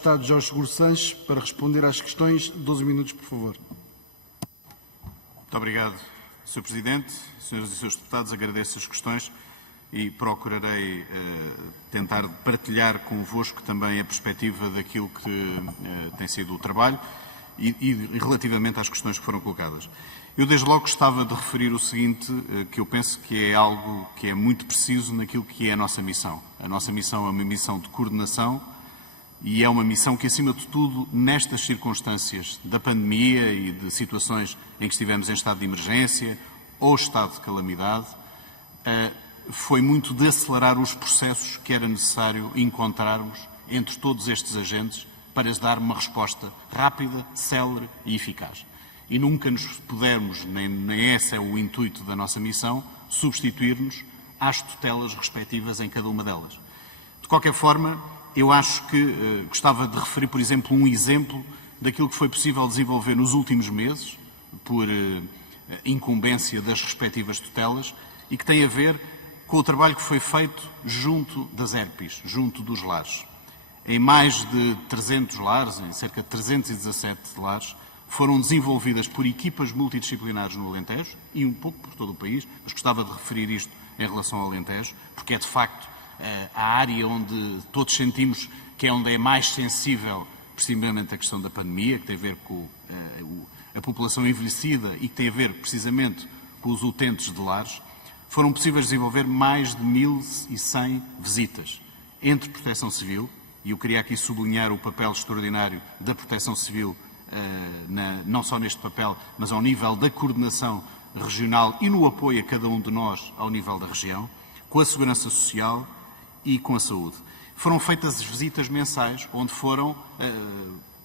Deputado Jorge Seguro Sanches, para responder às questões. 12 minutos, por favor. Muito obrigado, Sr. Presidente. Senhoras e Srs. Deputados, agradeço as questões e procurarei tentar partilhar convosco também a perspectiva daquilo que tem sido o trabalho e relativamente às questões que foram colocadas. Eu, desde logo, gostava de referir o seguinte, que eu penso que é algo que é muito preciso naquilo que é a nossa missão. A nossa missão é uma missão de coordenação e é uma missão que, acima de tudo, nestas circunstâncias da pandemia e de situações em que estivemos em estado de emergência ou estado de calamidade, foi muito de acelerar os processos que era necessário encontrarmos entre todos estes agentes para lhes dar uma resposta rápida, célere e eficaz. E nunca nos pudermos, nem esse é o intuito da nossa missão, substituir-nos às tutelas respectivas em cada uma delas. De qualquer forma, eu acho que gostava de referir, por exemplo, um exemplo daquilo que foi possível desenvolver nos últimos meses, por incumbência das respectivas tutelas, e que tem a ver com o trabalho que foi feito junto das ERPIs, junto dos lares. Em mais de 300 lares, em cerca de 317 lares, foram desenvolvidas por equipas multidisciplinares no Alentejo e um pouco por todo o país, mas gostava de referir isto em relação ao Alentejo, porque é de facto a área onde todos sentimos que é onde é mais sensível precisamente a questão da pandemia, que tem a ver com a população envelhecida e que tem a ver precisamente com os utentes de lares. Foram possíveis desenvolver mais de 1.100 visitas entre Proteção Civil, e eu queria aqui sublinhar o papel extraordinário da Proteção Civil, não só neste papel, mas ao nível da coordenação regional e no apoio a cada um de nós ao nível da região, com a Segurança Social e com a Saúde. Foram feitas as visitas mensais, onde foram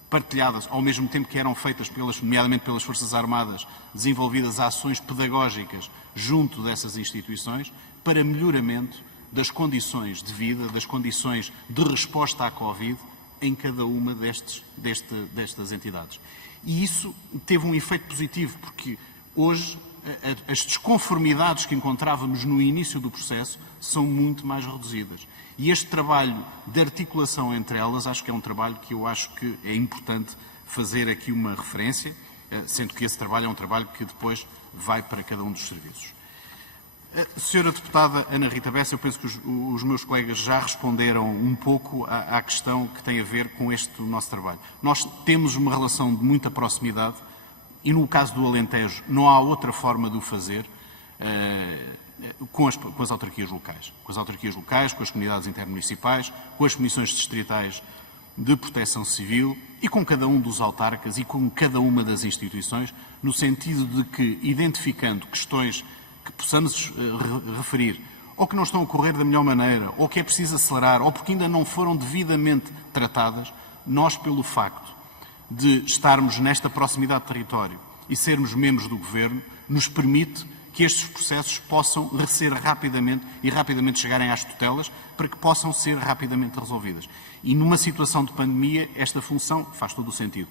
partilhadas, ao mesmo tempo que eram feitas, nomeadamente pelas Forças Armadas, desenvolvidas ações pedagógicas junto dessas instituições para melhoramento das condições de vida, das condições de resposta à Covid em cada uma destas entidades. E isso teve um efeito positivo, porque hoje as desconformidades que encontrávamos no início do processo são muito mais reduzidas. E este trabalho de articulação entre elas, acho que é um trabalho que eu acho que é importante fazer aqui uma referência, sendo que esse trabalho é um trabalho que depois vai para cada um dos serviços. Senhora Deputada Ana Rita Bessa, eu penso que os meus colegas já responderam um pouco à questão que tem a ver com este nosso trabalho. Nós temos uma relação de muita proximidade e, no caso do Alentejo, não há outra forma de o fazer com as autarquias locais. Com as autarquias locais, com as comunidades intermunicipais, com as comissões distritais de proteção civil e com cada um dos autarcas e com cada uma das instituições, no sentido de que, identificando questões que possamos referir, ou que não estão a ocorrer da melhor maneira, ou que é preciso acelerar, ou porque ainda não foram devidamente tratadas, nós, pelo facto de estarmos nesta proximidade de território e sermos membros do Governo, nos permite que estes processos possam ser rapidamente chegarem às tutelas para que possam ser rapidamente resolvidas. E numa situação de pandemia, esta função faz todo o sentido.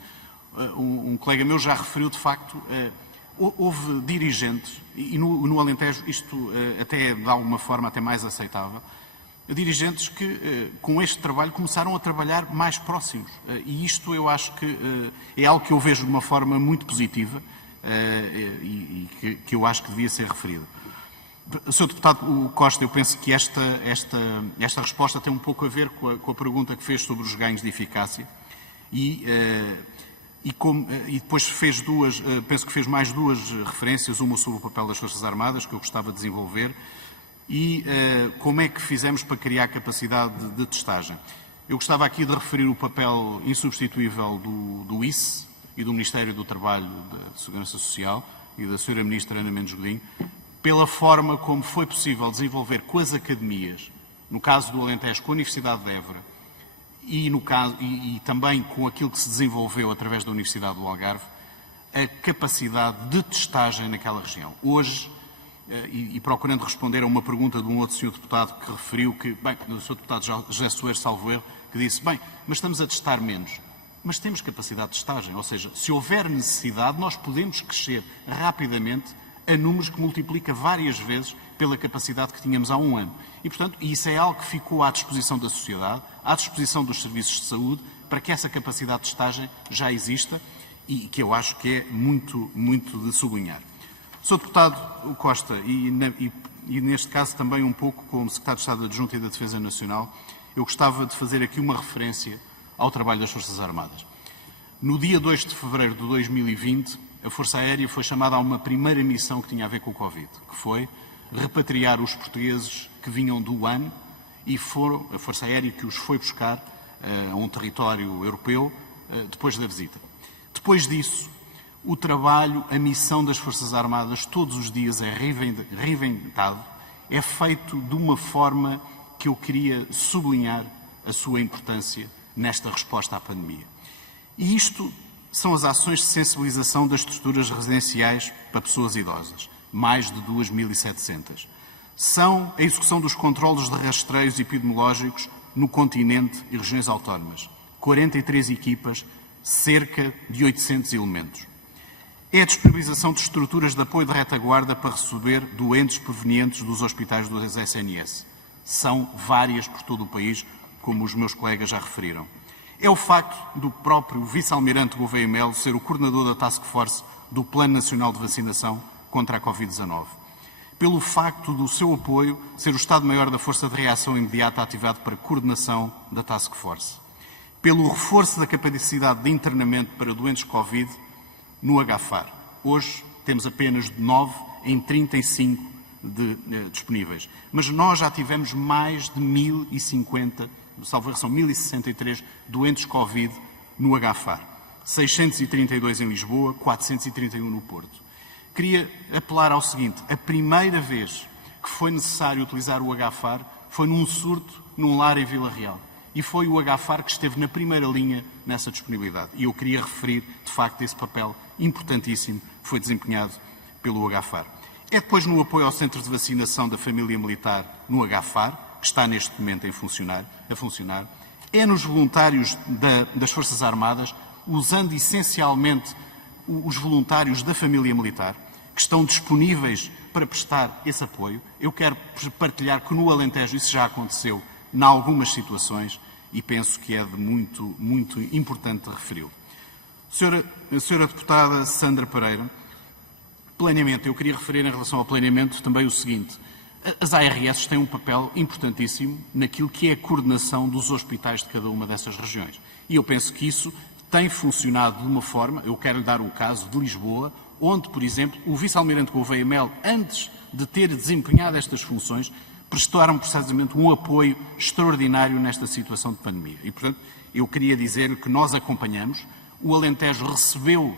Um colega meu já referiu, de facto, houve dirigentes, e no Alentejo isto até é de alguma forma até mais aceitável, dirigentes que com este trabalho começaram a trabalhar mais próximos. E isto eu acho que é algo que eu vejo de uma forma muito positiva e que eu acho que devia ser referido. Sr. Deputado Costa, eu penso que esta resposta tem um pouco a ver com a pergunta que fez sobre os ganhos de eficácia e depois fez penso que fez mais duas referências, uma sobre o papel das Forças Armadas, que eu gostava de desenvolver, e como é que fizemos para criar capacidade de testagem. Eu gostava aqui de referir o papel insubstituível do ICE e do Ministério do Trabalho, da Segurança Social e da Sra. Ministra Ana Mendes Godinho, pela forma como foi possível desenvolver com as academias, no caso do Alentejo, com a Universidade de Évora, e também com aquilo que se desenvolveu através da Universidade do Algarve, a capacidade de testagem naquela região. Hoje, e procurando responder a uma pergunta de um outro senhor deputado que referiu que, o senhor deputado José Soares, salvo erro, que disse, mas estamos a testar menos. Mas temos capacidade de testagem, ou seja, se houver necessidade, nós podemos crescer rapidamente a números que multiplica várias vezes pela capacidade que tínhamos há um ano. E, portanto, isso é algo que ficou à disposição da sociedade, à disposição dos serviços de saúde, para que essa capacidade de testagem já exista e que eu acho que é muito de sublinhar. Sr. Deputado Costa, e neste caso também um pouco como Secretário de Estado Adjunto e da Defesa Nacional, eu gostava de fazer aqui uma referência ao trabalho das Forças Armadas. No dia 2 de fevereiro de 2020, a Força Aérea foi chamada a uma primeira missão que tinha a ver com o Covid, que foi repatriar os portugueses que vinham do Wuhan e foram a Força Aérea que os foi buscar a um território europeu depois da visita. Depois disso, o trabalho, a missão das Forças Armadas todos os dias é reivindicado, é feito de uma forma que eu queria sublinhar a sua importância nesta resposta à pandemia. E isto são as ações de sensibilização das estruturas residenciais para pessoas idosas, mais de 2.700. São a execução dos controlos de rastreios epidemiológicos no continente e regiões autónomas. 43 equipas, cerca de 800 elementos. É a disponibilização de estruturas de apoio de retaguarda para receber doentes provenientes dos hospitais do SNS. São várias por todo o país, como os meus colegas já referiram. É o facto do próprio Vice-Almirante Gouveia Melo ser o coordenador da Task Force do Plano Nacional de Vacinação contra a Covid-19. Pelo facto do seu apoio ser o Estado-Maior da Força de Reação Imediata ativado para coordenação da Task Force. Pelo reforço da capacidade de internamento para doentes Covid no HFAR. Hoje temos apenas 9 em 35 disponíveis. Mas nós já tivemos mais de 1.050, salvo são 1.063 doentes Covid no HFAR. 632 em Lisboa, 431 no Porto. Queria apelar ao seguinte, a primeira vez que foi necessário utilizar o HFAR foi num surto num lar em Vila Real. E foi o HFAR que esteve na primeira linha nessa disponibilidade. E eu queria referir, de facto, esse papel importantíssimo que foi desempenhado pelo HFAR. É depois no apoio ao Centro de Vacinação da Família Militar no HFAR, que está neste momento a funcionar. É nos voluntários das Forças Armadas, usando essencialmente os voluntários da Família Militar, que estão disponíveis para prestar esse apoio. Eu quero partilhar que no Alentejo isso já aconteceu em algumas situações e penso que é de muito importante referi-lo. Senhora Deputada Sandra Pereira, planeamento, eu queria referir em relação ao planeamento também o seguinte. As ARS têm um papel importantíssimo naquilo que é a coordenação dos hospitais de cada uma dessas regiões. E eu penso que isso tem funcionado de uma forma, eu quero lhe dar o caso de Lisboa, onde, por exemplo, o Vice-Almirante Gouveia Melo, antes de ter desempenhado estas funções, prestaram precisamente um apoio extraordinário nesta situação de pandemia. E, portanto, eu queria dizer que nós acompanhamos. O Alentejo recebeu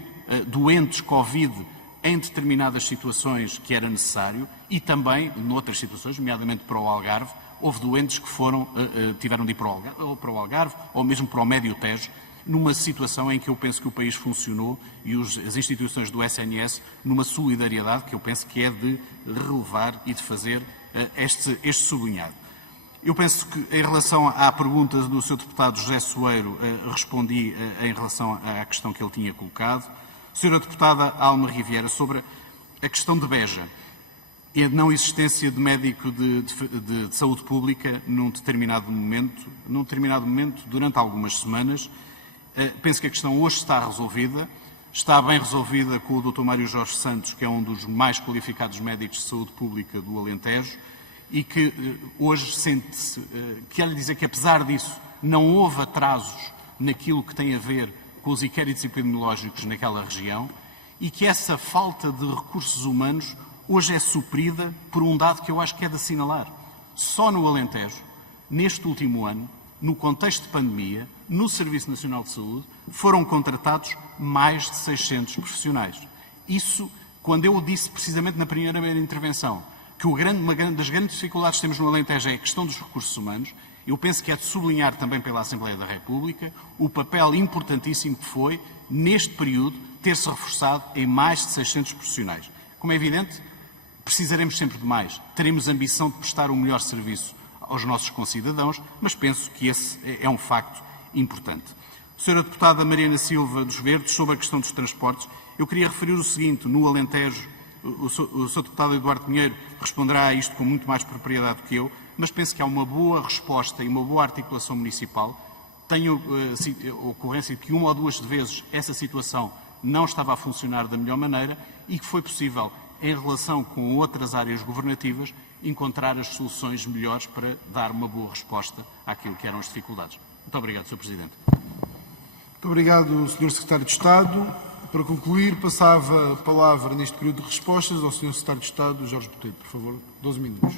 doentes Covid em determinadas situações que era necessário e também, noutras situações, nomeadamente para o Algarve, houve doentes que tiveram de ir para o Algarve ou mesmo para o Médio Tejo, numa situação em que eu penso que o país funcionou e as instituições do SNS numa solidariedade que eu penso que é de relevar e de fazer este sublinhado. Eu penso que, em relação à pergunta do Sr. Deputado José Soeiro, respondi em relação à questão que ele tinha colocado. Sra. Deputada Alma Riviera, sobre a questão de Beja e a não existência de médico de saúde pública num determinado momento, durante algumas semanas, penso que a questão hoje está resolvida. Está bem resolvida com o Dr. Mário Jorge Santos, que é um dos mais qualificados médicos de saúde pública do Alentejo, e que hoje sente-se, quero lhe dizer que apesar disso não houve atrasos naquilo que tem a ver com os inquéritos epidemiológicos naquela região e que essa falta de recursos humanos hoje é suprida por um dado que eu acho que é de assinalar. Só no Alentejo, neste último ano, no contexto de pandemia, no Serviço Nacional de Saúde, foram contratados mais de 600 profissionais. Isso, quando eu disse precisamente na primeira intervenção, que uma das grandes dificuldades que temos no Alentejo é a questão dos recursos humanos, eu penso que é de sublinhar também pela Assembleia da República o papel importantíssimo que foi, neste período, ter-se reforçado em mais de 600 profissionais. Como é evidente, precisaremos sempre de mais. Teremos ambição de prestar um melhor serviço aos nossos concidadãos, mas penso que esse é um facto importante. Sra. Deputada Mariana Silva dos Verdes, sobre a questão dos transportes, eu queria referir o seguinte: no Alentejo, o Sr. Deputado Eduardo Pinheiro responderá a isto com muito mais propriedade que eu, mas penso que há uma boa resposta e uma boa articulação municipal tenho ocorrência de que uma ou duas vezes essa situação não estava a funcionar da melhor maneira e que foi possível, em relação com outras áreas governativas, encontrar as soluções melhores para dar uma boa resposta àquilo que eram as dificuldades. Muito obrigado, Sr. Presidente. Muito obrigado, Sr. Secretário de Estado. Para concluir, passava a palavra neste período de respostas ao Sr. Secretário de Estado, Jorge Botelho. Por favor, 12 minutos.